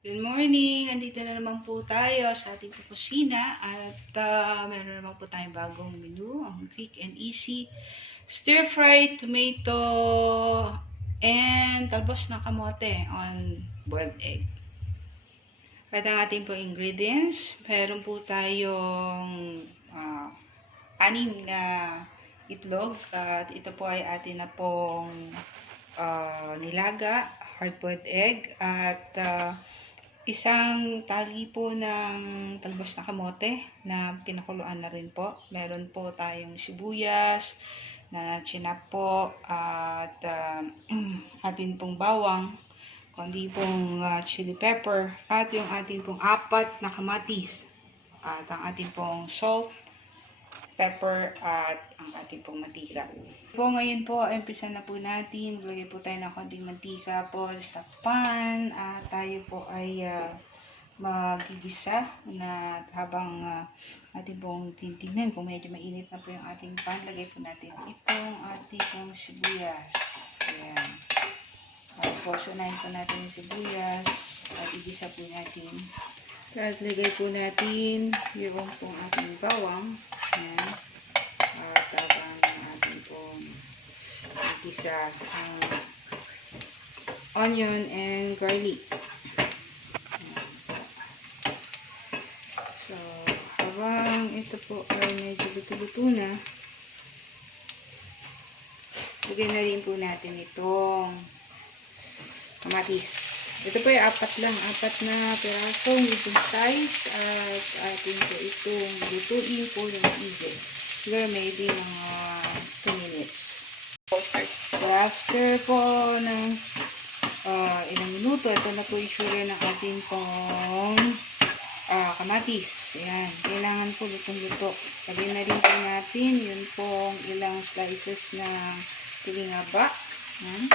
Good morning! Andito na naman po tayo sa ating kusina at meron naman po tayong bagong menu, ang quick and easy stir-fried tomato and talbos na kamote on boiled egg. At ang ating po ingredients, meron po tayong 6 na itlog at ito po ay atin na pong nilaga, hard-boiled egg at isang tali po ng talbos na kamote na pinakuluan na rin po. Meron po tayong sibuyas na chinap po at atin pong bawang, kundi pong chili pepper at yung atin pong 4 na kamatis at ang ating pong salt, pepper at ang ating pong mantika. Po ngayon po, umpisa na po natin. Maglagay po tayo ng konting mantika po sa pan at tayo po ay magigisa na habang ating pong titignan kung medyo mainit na po yung ating pan, lagay po natin itong ating pong sibuyas. Ayan. Tapos unahin po natin yung sibuyas at igisa po natin. At lagay po natin yung pong ating bawang. Ayan. At habang ating pong igisa ang onion and garlic. So, habang ito po ay medyo luto-luto na, lagyan na rin po natin itong kamatis. Ito po ay 4 na pirasong medium size at atin po itong lutuin po ng maigi. Siguro maybe mga 2 minutes. So, after po ng ilang minuto, ito na po itsura ng ating pong kamatis. Ayan. Kailangan po lutong-luto. Lagyan na rin po natin yun pong ilang slices na tilingaba. Ayan.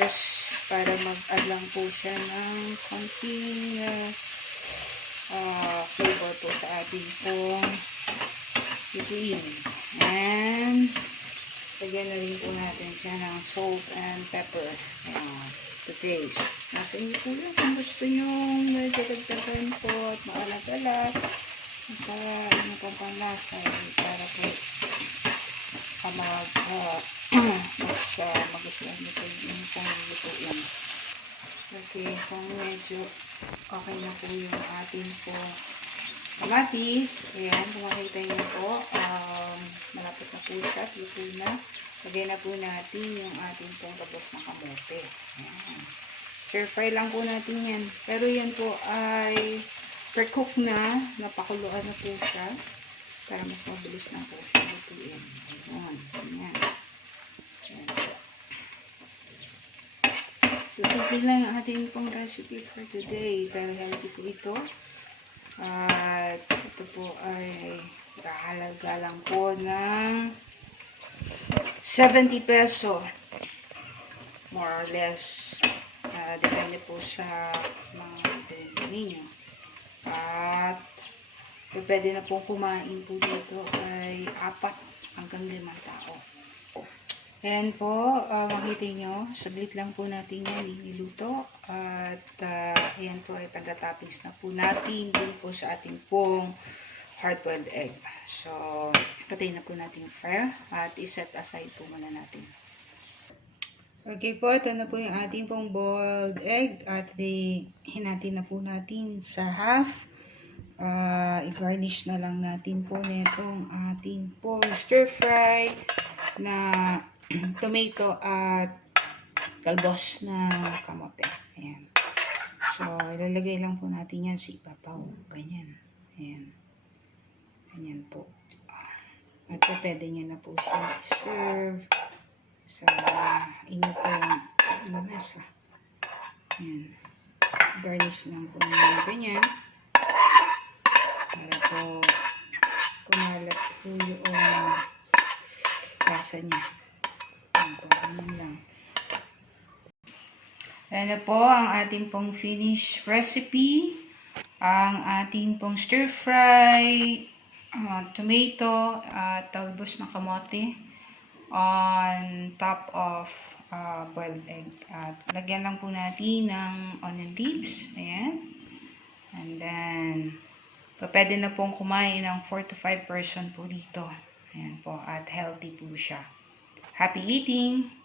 Just para mag-add lang po siya ng konting flavor po sa ating pong lutuin. And lagyan na rin po natin siya ng salt and pepper to taste. Nasa inyo po yan kung gusto nyo medyo dagdagan po at maalat-alat sa inyo pong panlasa para po mas magustuhan nyo po yung pong lutuin. Okay, kung medyo okay na po yung ating pong kamatis, ayan, kung makita nyo po, malapit na po siya, luto na. Lagay na po natin yung ating pong talbos na kamote. Ayan. Stir fry lang po natin yan. Pero yan po ay pre-cook na, napakuluan na po siya para mas mabilis na po siya lutuin. Ayan, ayan. Ayan. So, simple lang ang ating pong recipe for today. Pero healthy po ito. At ito po ay kahalaga lang po ng 70 peso. More or less. Depende po sa mga pinili ninyo. At pwede na po kumain po dito ay 4 hanggang 5 tao. Ayan po, makita nyo, saglit lang po natin yan niluto. At ayan po ay taga-toppings na po natin din po sa ating pong hard-boiled egg. So, patayin na po natin yung fire at iset aside po muna natin. Okay po, ito na po yung ating pong boiled egg at hinatin na po natin sa half. I-garnish na lang natin po nitong ating pong stir-fry na tomato at talbos na kamote. Ayan. So, ilalagay lang po natin yan sa ipapaw. Ganyan. Ayan. Ganyan po. At pwede nyo na po siya serve sa inyo pong lamesa. Ayan. Garnish lang po nyo ganyan. Para po kumalat po yung lasa niya. Ayan lang. Ayan na po ang ating pong finished recipe. Ang ating pong stir-fry tomato at talbos ng kamote on top of boiled egg. At lagyan lang po natin ng onion leaves. Ayan. Pwede na pong kumain ng 4 to 5 person po dito. Ayan po, at healthy po siya. Happy eating!